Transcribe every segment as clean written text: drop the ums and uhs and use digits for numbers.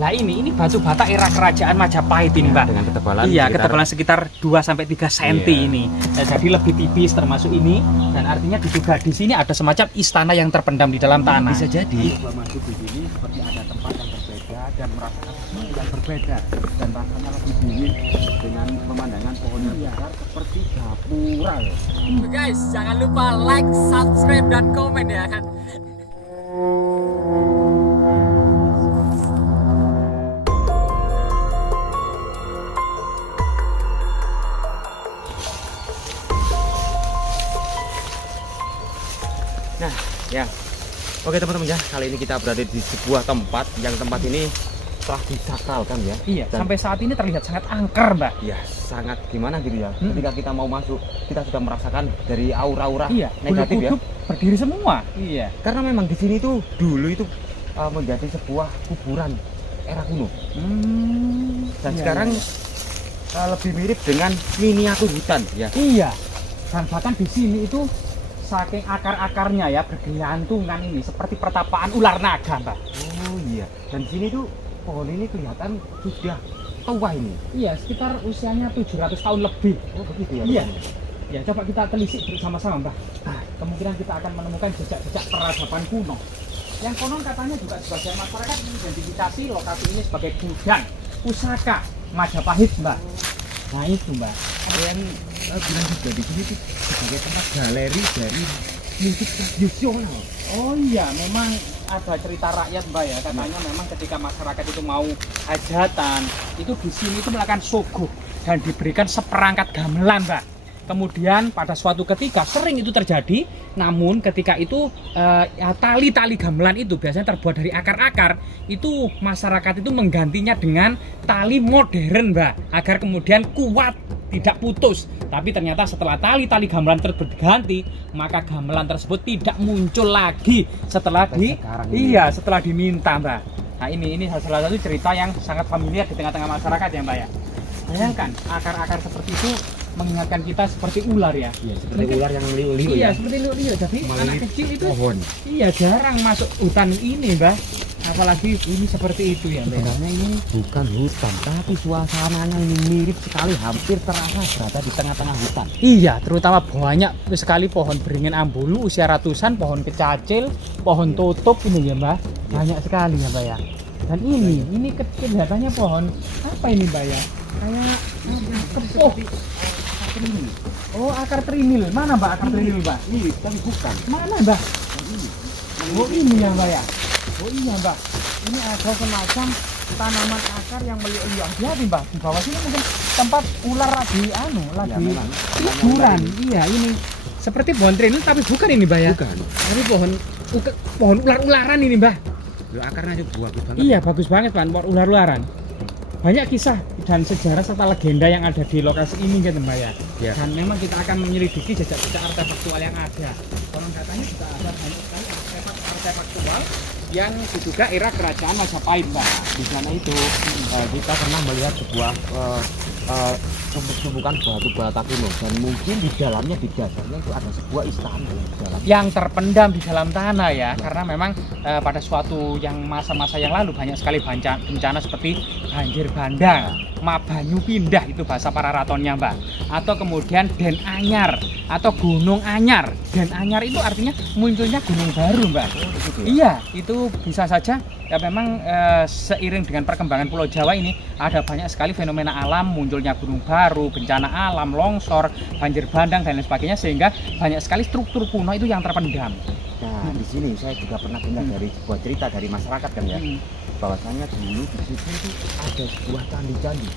Nah ini batu bata era kerajaan Majapahit ini, Mbak. Dengan ketebalan ketebalan sekitar 2-3 cm ini. Nah, jadi lebih tipis termasuk ini, dan artinya diduga di sini ada semacam istana yang terpendam di dalam tanah. Bisa jadi masuk di sini seperti ada tempat yang berbeda dan merasakan yang berbeda, dan rasanya lebih dingin dengan pemandangan pohon yang besar seperti gapura. Guys, jangan lupa like, subscribe, dan komen ya kan. Nah, ya. Oke teman-teman ya, kali ini kita berada di sebuah tempat yang tempat ini telah disakralkan ya. Iya, dan sampai saat ini terlihat sangat angker, Mbak. ya sangat gimana gitu ya. Ketika kita mau masuk, kita sudah merasakan dari aura-aura negatif ya. Berdiri semua. Iya. Karena memang di sini tuh dulu itu menjadi sebuah kuburan era kuno. Dan sekarang lebih mirip dengan miniatur hutan ya. Iya. Dan bahkan di sini itu saking akar-akarnya ya bergelantungan ini seperti pertapaan ular naga, Mbak. Oh iya. Dan di sini tuh pohon ini kelihatan sudah tua ini. Iya, sekitar usianya 700 tahun lebih. Oh begitu ya. Iya. Ya, coba kita telisik bersama-sama, Mbak. Nah, kemungkinan kita akan menemukan jejak-jejak peradaban kuno. Yang konon katanya juga sebagian masyarakat mengidentifikasi lokasi ini sebagai gudang pusaka Majapahit, Mbak. Nah itu, Mbak. Ada yang bilang juga di sini tuh sebagai tempat galeri dari musik tradisional. Oh iya, memang ada cerita rakyat, Mbak ya. Katanya memang ketika masyarakat itu mau hajatan, itu di sini itu melakukan suguh dan diberikan seperangkat gamelan, Mbak. Kemudian pada suatu ketika sering itu terjadi, namun ketika itu tali-tali gamelan itu biasanya terbuat dari akar-akar, itu masyarakat itu menggantinya dengan tali modern, Mbak, agar kemudian kuat, tidak putus. Tapi ternyata setelah tali-tali gamelan tersebut diganti, maka gamelan tersebut tidak muncul lagi setelah setelah diminta, Mbak. Nah ini salah satu cerita yang sangat familiar di tengah-tengah masyarakat ya, Mbak ya. Bayangkan akar-akar seperti itu mengingatkan kita seperti ular ya. Iya, seperti ular yang liu-liu iya, ya. seperti liu-liu. Jadi anak kecil itu pohon. Iya, jarang masuk hutan ini, Mbak. Apalagi ini seperti itu ya, Mbak. Sebenarnya ini bukan hutan, tapi suasananya ini mirip sekali, hampir terasa berada di tengah-tengah hutan. Iya, terutama banyak sekali pohon beringin ambulu usia ratusan, pohon kecacil, pohon tutup ini ya, Mbak. Banyak sekali ya, Mbak ya. Dan ini kelihatannya pohon apa ini, Mbak ya? Kayak kepoh. Oh, akar trinil. Mana, Mbak, akar trinil, Mbak? Ini tapi bukan. Mana, Mbak? Oh, ini ya, Mbak ya. Oh iya, Mbak. Ini ada semacam tanaman akar yang meliuk-liuk. Hati-hati, Mbak. Di bawah sini mungkin tempat ular lagi tiduran. Iya, ini seperti pohon trinil tapi bukan ini, Mbak ya. Bukan. Tapi pohon ular-ularan ini, Mbak. Loh, akarnya juga bagus banget. Iya, bagus banget, Pak. Pohon ular-ularan. Banyak kisah dan sejarah serta legenda yang ada di lokasi ini gitu, Mbak ya. Ya. Dan memang kita akan menyelidiki jejak-jejak artefaktual yang ada. Konon katanya juga ada banyak sekali artefaktual yang diduga era kerajaan Majapahit, Mbak. Di sana itu kita pernah melihat sebuah tumpukan batu bata kuno, dan mungkin di dalamnya, di dasarnya itu ada sebuah istana yang di dalam. Yang terpendam di dalam tanah ya, karena memang pada suatu yang masa-masa yang lalu banyak sekali bencana seperti banjir bandang, Mabanyu pindah itu bahasa para ratonnya, Mbak. Atau kemudian Den Anyar atau Gunung Anyar. Den Anyar itu artinya munculnya gunung baru, Mbak. Oh, begitu ya? Iya, itu bisa saja ya memang seiring dengan perkembangan Pulau Jawa ini ada banyak sekali fenomena alam, munculnya gunung baru, bencana alam, longsor, banjir bandang dan lain sebagainya, sehingga banyak sekali struktur kuno itu yang terpendam. Nah, di sini saya juga pernah dengar dari sebuah cerita dari masyarakat kan ya, bahwasanya dulu di situ itu ada sebuah candi-candi.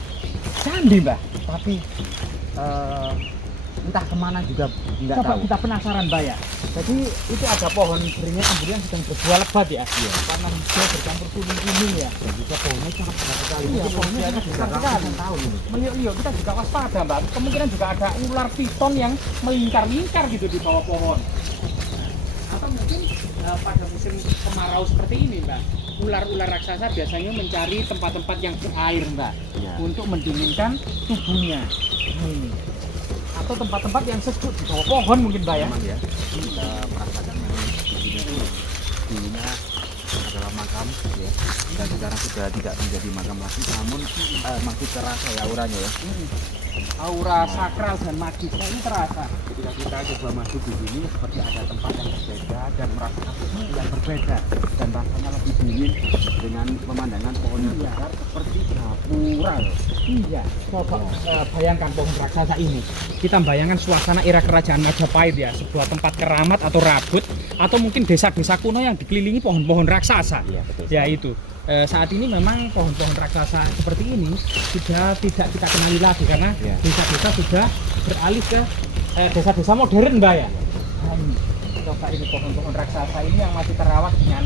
Candi, Mbak. Tapi entah kemana juga nggak Coba tahu. kita penasaran, Mbak ya. Jadi itu ada pohon beringin ambulu yang sedang berbuah lebat ya. Iya. Warna hijau bercampur kuning-kuning ya. Dan juga pohonnya sangat besar sekali. Iya, pohonnya sangat besar sekali. Tahun ini. Meliuk-liuk, kita juga waspada, Mbak. Kemungkinan juga ada ular piton yang melingkar-lingkar gitu di bawah pohon. Atau mungkin pada musim kemarau seperti ini, Mbak, ular-ular raksasa biasanya mencari tempat-tempat yang berair, Mbak, Ya. untuk mendinginkan tubuhnya. Atau tempat-tempat yang sejuk di bawah pohon mungkin, Mbak ya. Memang ya, kita merasakan memang di sini tuh dulunya adalah masa makam ya. Dan sekarang sudah tidak menjadi makam lagi, namun masih terasa ya auranya ya. Aura sakral dan magisnya ini terasa. Ketika kita coba masuk di sini seperti ada tempat yang berbeda dan merasakan sesuatu yang berbeda dan rasanya lebih dingin dengan pemandangan pohon yang besar seperti gapura. Iya, coba bayangkan pohon raksasa ini. Kita bayangkan suasana era kerajaan Majapahit ya, sebuah tempat keramat atau rabut atau mungkin desa-desa kuno yang dikelilingi pohon-pohon raksasa. Iya, betul. Ya itu. Saat ini memang pohon-pohon raksasa seperti ini sudah tidak kita kenali lagi karena Ya. desa-desa sudah beralih ke desa-desa modern, Mbak ya. Nah, ini. Coba ini pohon-pohon raksasa ini yang masih terawat dengan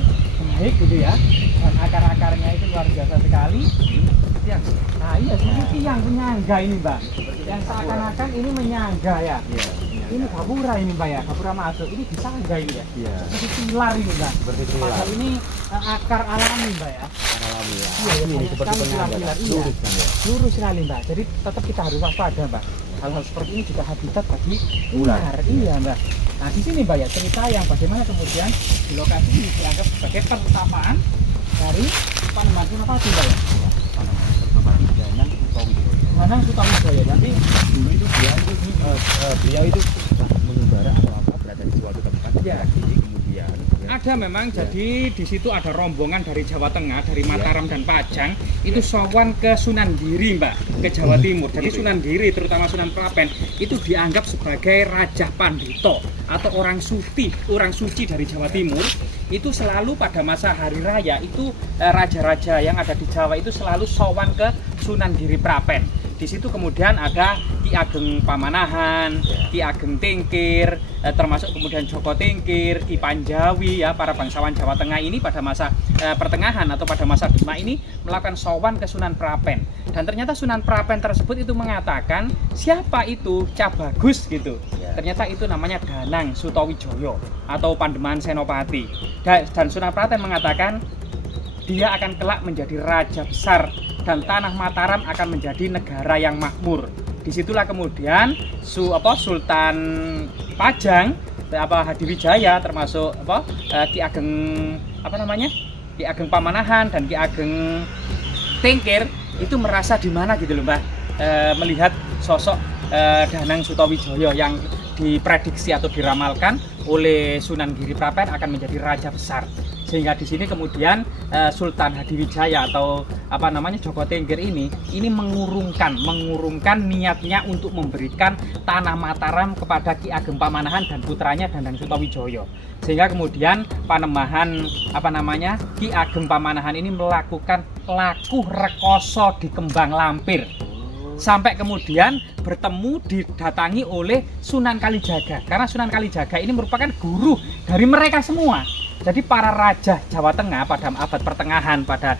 baik gitu ya. Dan akar-akarnya itu luar biasa sekali. Yang Nah iya, ini tiang penyangga ini, Mbak. Yang seakan-akan ini menyangga ya. iya, Ini gapura ini, Mbak ya. Gapura masuk. Ini disangga ini ya. iya, Seperti pilar ini, Mbak. seperti pilar. Padahal ini akar alami, Mbak ya. Alami ya. Iya, ya, Ini banyak seperti sekali penyangga. pilar-pilar. Iya. Lurus kan ya. Lurus sekali, Mbak. Jadi tetap kita harus waspada, Mbak. Hal-hal seperti ini juga habitat bagi ular. Iya, Mbak. Nah, di sini, Mbak ya, cerita yang bagaimana kemudian di lokasi ini dianggap sebagai pertapaan dari Panembahan Senopati, Mbak ya. Danang Sutawijaya. Nanti Dulu itu beliau itu mengembara atau apa berada di suatu tempat Ya. jadi kemudian ada memang, Ya. jadi di situ ada rombongan dari Jawa Tengah, dari Mataram dan Pajang, itu sowan ke Sunan Giri, Mbak, ke Jawa Timur. Jadi Begitu. Sunan Giri, terutama Sunan Prapen, itu dianggap sebagai Raja Pandito atau orang suci dari Jawa Timur. Itu selalu pada masa hari raya itu raja-raja yang ada di Jawa itu selalu sowan ke Sunan Giri Prapen. Di situ kemudian ada Ki Ageng Pamanahan, Ki Ageng Tingkir, termasuk kemudian Joko Tingkir, Ki Panjawi ya, para bangsawan Jawa Tengah ini pada masa pertengahan atau pada masa Demak ini melakukan sowan ke Sunan Prapen. Dan ternyata Sunan Prapen tersebut itu mengatakan, siapa itu Cabagus gitu. Ya. Ternyata itu namanya Danang Sutawijaya atau Panembahan Senopati. Dan Sunan Prapen mengatakan dia akan kelak menjadi raja besar dan tanah Mataram akan menjadi negara yang makmur. Disitulah kemudian Sultan Pajang Hadiwijaya termasuk Ki Ageng Ki Ageng Pamanahan dan Ki Ageng Tingkir itu merasa di mana gitu loh, Mbak, melihat sosok Danang Sutawijaya yang diprediksi atau diramalkan oleh Sunan Giri Prapen akan menjadi raja besar. Sehingga di sini kemudian Sultan Hadiwijaya atau Joko Tingkir ini mengurungkan niatnya untuk memberikan tanah Mataram kepada Ki Ageng Pamanahan dan putranya Danang Sutawijaya. Sehingga kemudian Panembahan Ki Ageng Pamanahan ini melakukan laku rekoso di Kembang Lampir. Sampai kemudian didatangi oleh Sunan Kalijaga. Karena Sunan Kalijaga ini merupakan guru dari mereka semua. Jadi para raja Jawa Tengah pada abad pertengahan pada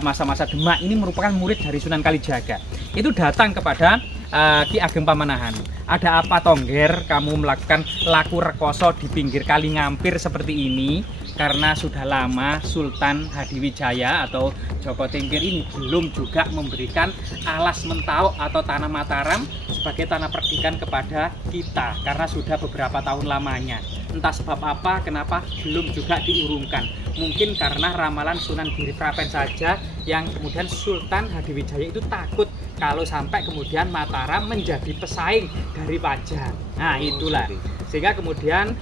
masa-masa Demak ini merupakan murid dari Sunan Kalijaga. Itu datang kepada Ki Ageng Pamanahan. Ada apa Tongger kamu melakukan laku rekoso di pinggir kali Ngampir seperti ini? Karena sudah lama Sultan Hadiwijaya atau Joko Tingkir ini belum juga memberikan alas Mentau atau tanah Mataram sebagai tanah perdikan kepada kita karena sudah beberapa tahun lamanya. Entah sebab apa kenapa belum juga diurungkan. Mungkin karena ramalan Sunan Giri Prapen saja yang kemudian Sultan Hadiwijaya itu takut kalau sampai kemudian Mataram menjadi pesaing dari Pajang. Nah itulah. Sehingga kemudian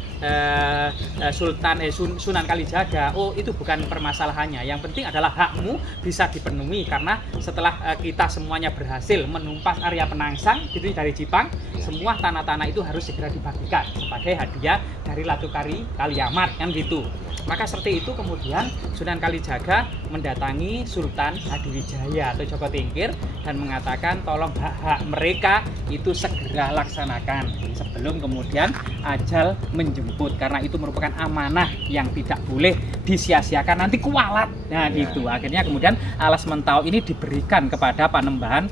Sunan Kalijaga, itu bukan permasalahannya. Yang penting adalah hakmu bisa dipenuhi karena setelah kita semuanya berhasil menumpas area Penangsang gitu dari Jipang, semua tanah-tanah itu harus segera dibagikan sebagai hadiah dari Latukari Kaliamat kan gitu. Maka seperti itu kemudian Sunan Kalijaga mendatangi Sultan Hadiwijaya atau Joko Tingkir dan mengatakan tolong hak-hak mereka itu segera laksanakan sebelum kemudian ajal menjemput karena itu merupakan amanah yang tidak boleh disia-siakan nanti kualat. Nah gitu. Akhirnya kemudian alas Mentau ini diberikan kepada Panembahan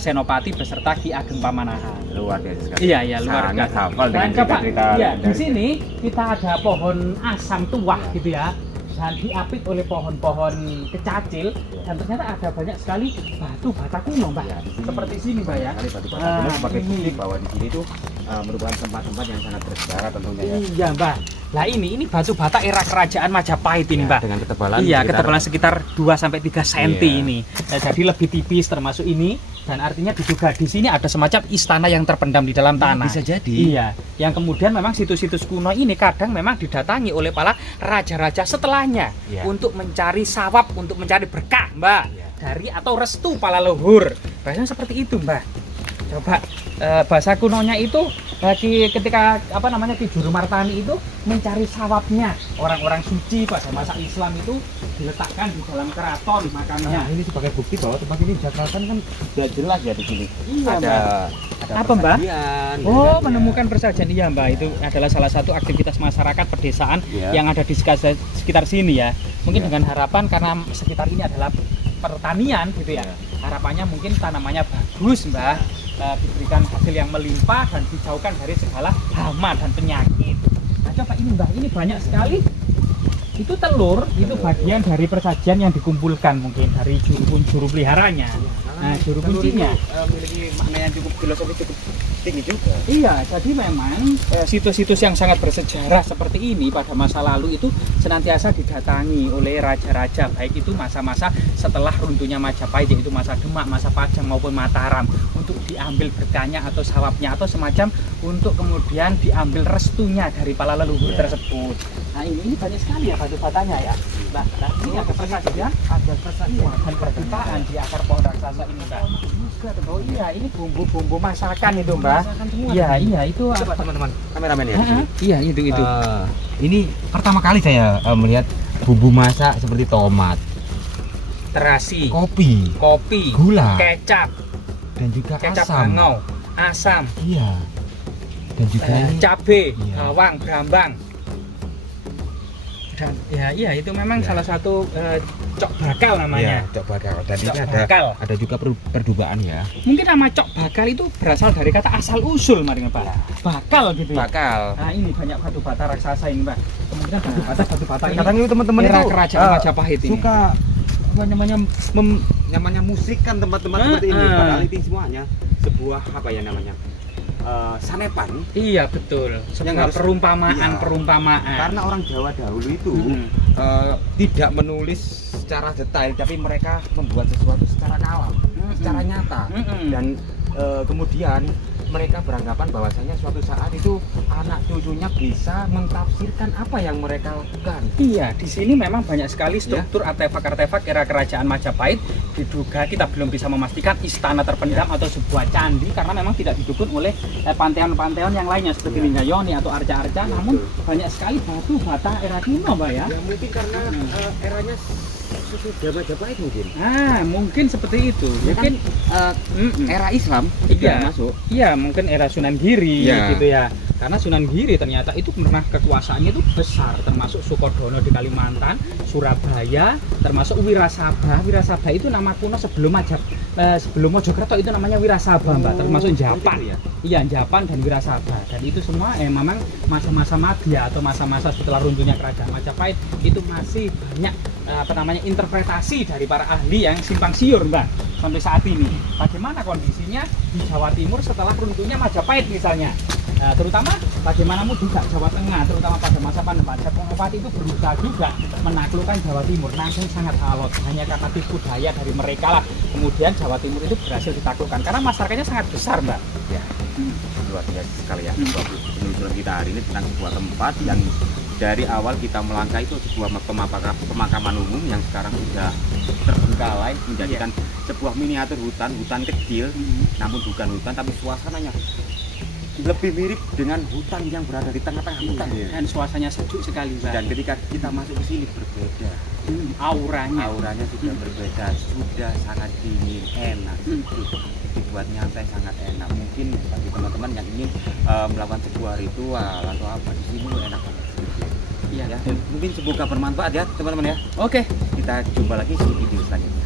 Senopati beserta Ki Ageng Pamanahan. Luar biasa sekali. Iya luar biasa. Hafal dengan Dan coba cerita-cerita ya di dari- sini kita ada pohon asam tuah gitu ya. Dan diapit oleh pohon-pohon kecacil dan ternyata ada banyak sekali batu bata kuno, Mbak. Ya, di sini. Seperti sini, Mbak ya. Kali batu bata kuno sebagai ini. bukti bahwa di sini itu merupakan tempat-tempat yang sangat bersejarah tentunya ya. Iya, Mbak. Nah ini batu bata era kerajaan Majapahit ini, Mbak. Dengan ketebalan Iya, ketebalan sekitar 2 sampai 3 cm Iya. ini. Nah, jadi lebih tipis termasuk ini dan artinya diduga di sini ada semacam istana yang terpendam di dalam tanah. bisa jadi. Iya, yang kemudian memang situs-situs kuno ini kadang memang didatangi oleh para raja-raja setelahnya Iya. untuk mencari sawab, untuk mencari berkah, Mbak. Iya. Dari atau restu para leluhur. Bahasanya seperti itu, Mbak. Coba bahasa kunonya itu ketika Ki Juru Martani itu mencari sawabnya orang-orang suci pada masa Islam itu diletakkan di dalam keraton makamnya. Nah, ini sebagai bukti bahwa tempat ini Jakarta kan sudah jelas ya di sini. Iya, ada Apa, Mbak? persajian, Oh, ya. menemukan persajian. Iya, Mbak. Itu adalah salah satu aktivitas masyarakat pedesaan Iya. yang ada di sekitar sini ya. Mungkin Iya. dengan harapan karena sekitar ini adalah pertanian gitu ya. Iya. Harapannya mungkin tanamannya bagus, Mbak. Diberikan hasil yang melimpah dan dijauhkan dari segala hama dan penyakit. Nah, coba ini, Mbak. Ini banyak sekali. Itu telur, itu bagian dari persajian yang dikumpulkan mungkin dari juru peliharanya. Nah, juru Telur itu, kuncinya. memiliki makna yang cukup filosofi cukup tinggi juga. Iya, jadi memang situs-situs yang sangat bersejarah seperti ini pada masa lalu itu senantiasa didatangi oleh raja-raja, baik itu masa-masa setelah runtuhnya Majapahit, yaitu masa Demak, masa Pajang maupun Mataram, untuk diambil berkahnya atau sawabnya atau semacam untuk kemudian diambil restunya dari para leluhur tersebut. Nah ini banyak sekali ya batu batanya ya, Mbak. Nah ini ada persajian, ada persajian dan perpipaan di akar pohon raksasa ini, Mbak. Oh iya, ini bumbu-bumbu masakan itu, Mbak. Iya, itu Coba teman-teman kameramen ya. Iya, itu. Ini pertama kali saya melihat bumbu masak seperti tomat, Terasi, kopi, kopi, gula, kecap, dan juga kecap asam. bangau, asam, Iya. Dan juga ini cabe, Iya. bawang, brambang. Dan iya itu memang Iya. salah satu cok bakal namanya. Cok bakal. Dan Cok ini bakal. ada juga perdubaan ya. Mungkin nama cok bakal itu berasal dari kata asal usul, mari Pak. Bakal gitu ya. Bakal. Nah ini banyak batu bata raksasa ini, Pak. Kemudian batu bata ini Kadang itu teman-teman era itu kerajaan Majapahit ini. suka apa namanya musik kan tempat-tempat seperti ini. Padahal itu semuanya sebuah apa ya namanya sanepan. Iya betul. Yang Sebuah harus- perumpamaan. Karena orang Jawa dahulu itu Mm-mm. tidak menulis secara detail, tapi mereka membuat sesuatu secara kalam, secara nyata. Mm-mm. Dan kemudian mereka beranggapan bahwasanya suatu saat itu anak cucunya bisa mentafsirkan apa yang mereka lakukan. Iya, di sini memang banyak sekali struktur artefak-artefak era kerajaan Majapahit. Diduga kita belum bisa memastikan istana terpendam atau sebuah candi karena memang tidak didukung oleh panteon-panteon yang lainnya seperti Linggayoni atau arca-arca. Namun banyak sekali batu bata era kuno, Mbak ya. Ya mungkin karena eranya sesudah Majapahit mungkin. Nah, mungkin seperti itu. Ya kan, Mungkin era Islam Iya. tidak masuk. Iya, mungkin era Sunan Giri Iya. gitu ya. Karena Sunan Giri ternyata itu pernah kekuasaannya itu besar, termasuk Sukodono di Kalimantan, Surabaya, termasuk Wirasabah. Wirasabah itu nama kuno sebelum sebelum Mojokerto itu namanya Wirasabah, Mbak, termasuk Japan. Gitu ya? Iya, Japan dan Wirasabah. Dan itu semua memang masa-masa Madya atau masa-masa setelah runtuhnya kerajaan Majapahit itu masih banyak interpretasi dari para ahli yang simpang siur, Mbak, sampai saat ini. Bagaimana kondisinya di Jawa Timur setelah runtuhnya Majapahit misalnya? Terutama bagaimana juga Jawa Tengah, terutama pada masa Majapahit itu berusaha juga menaklukkan Jawa Timur, namun sangat alot hanya karena tipu daya dari mereka lah. Kemudian Jawa Timur itu berhasil ditaklukkan karena masyarakatnya sangat besar, Mbak. Ya, luar biasa sekali ya. Penelusuran kita hari ini tentang sebuah tempat yang dari awal kita melangkah itu sebuah pemakaman umum yang sekarang sudah terbengkalai menjadikan sebuah miniatur hutan kecil, namun bukan hutan tapi suasananya lebih mirip dengan hutan yang berada di tengah-tengah hutan. Dan suasananya sejuk sekali, Mbak. Dan ketika kita masuk ke sini berbeda. Auranya sudah berbeda, sudah sangat dingin, enak, sejuk, dibuat nyantai sangat enak. Mungkin bagi teman-teman yang ingin melakukan sebuah ritual atau apa di sini enak banget. Iya. Ya, dan mungkin semoga bermanfaat ya teman-teman ya. Oke. Kita jumpa lagi di video selanjutnya.